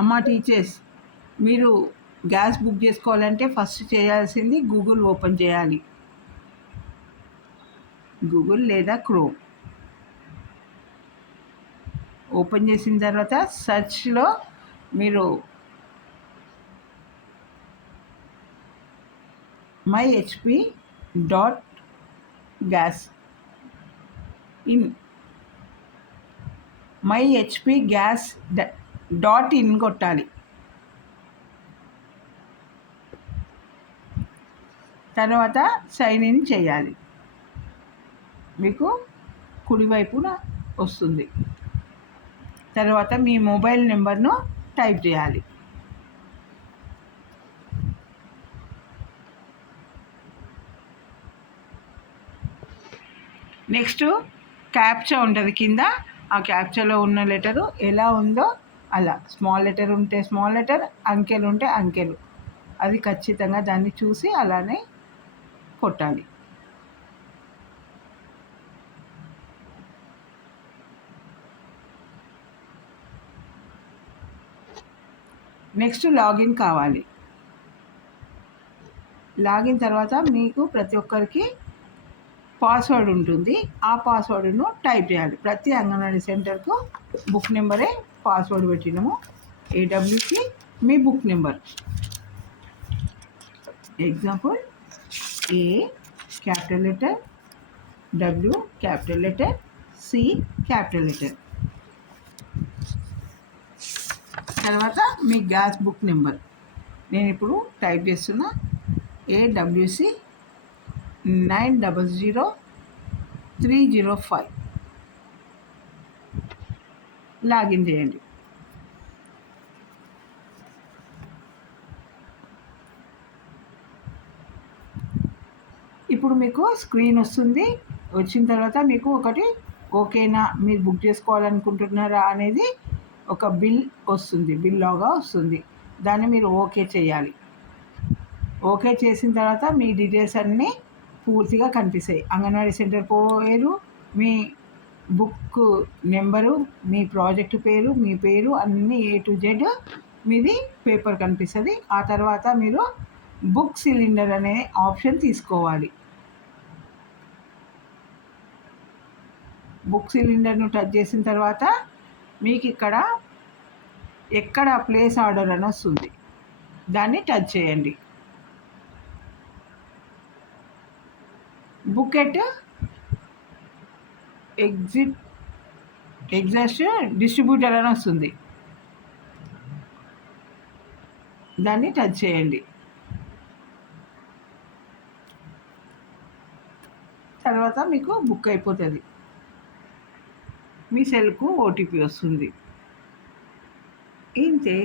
అమ్మ టీచర్స్, మీరు gas book చేసుకోవాలంటే ఫస్ట్ చేయాల్సింది గూగుల్ ఓపెన్ చేయాలి. గూగుల్ లేదా క్రోమ్ ఓపెన్ చేసిన తర్వాత సెర్చ్లో మీరు myHP.gas myHPgas.in కొట్టాలి. తర్వాత సైన్ ఇన్ చేయాలి. మీకు కుడివైపున వస్తుంది. తర్వాత మీ మొబైల్ నెంబర్ను టైప్ చేయాలి. నెక్స్ట్ క్యాప్చా ఉంటుంది కింద. ఆ క్యాప్చాలో ఉన్న లెటరు ఎలా ఉందో అలా, స్మాల్ లెటర్ ఉంటే స్మాల్ లెటర్, అంకెలు ఉంటే అంకెలు, అది ఖచ్చితంగా దాన్ని చూసి అలానే కొట్టాలి. నెక్స్ట్ లాగిన్ కావాలి. లాగిన్ తర్వాత మీకు ప్రతి ఒక్కరికి పాస్వర్డ్ ఉంటుంది. ఆ పాస్వర్డ్ను టైప్ చేయాలి. ప్రతి అంగన్వాడీ సెంటర్కు బుక్ నెంబరే పాస్వర్డ్ పెట్టినాము. ఏడబ్ల్యూకి మీ book number, example A capital letter, W capital letter, C capital letter. తర్వాత మీ గ్యాస్ బుక్ నెంబర్ నేను ఇప్పుడు టైప్ చేస్తున్నా. AWC 900305. లాగిన్ చేయండి. ఇప్పుడు మీకు స్క్రీన్ వస్తుంది. వచ్చిన తర్వాత మీకు ఒకటి ఓకేనా, మీరు బుక్ చేసుకోవాలనుకుంటున్నారా అనేది ఒక బిల్ వస్తుంది, బిల్ లాగా వస్తుంది. దాన్ని మీరు ఓకే చేయాలి. ఓకే చేసిన తర్వాత మీ డీటెయిల్స్ అన్నీ పూర్తిగా కనిపిస్తాయి. అంగన్వాడీ సెంటర్ పేరు, మీ బుక్ నెంబరు, మీ ప్రాజెక్టు పేరు, మీ పేరు అన్నీ A to Z మీది పేపర్ కనిపిస్తుంది. ఆ తర్వాత మీరు బుక్ సిలిండర్ అనే ఆప్షన్ తీసుకోవాలి. బుక్ సిలిండర్ను టచ్ చేసిన తర్వాత మీకు ఇక్కడ ఎక్కడ ప్లేస్ ఆర్డర్ అని వస్తుంది, దాన్ని టచ్ చేయండి. బుకెట్ ఎగ్జాస్ట్ డిస్ట్రిబ్యూటర్ అని వస్తుంది, దాన్ని టచ్ చేయండి. తర్వాత మీకు బుక్ అయిపోతుంది. మీ సెల్కు OTP వస్తుంది. ఇంతే.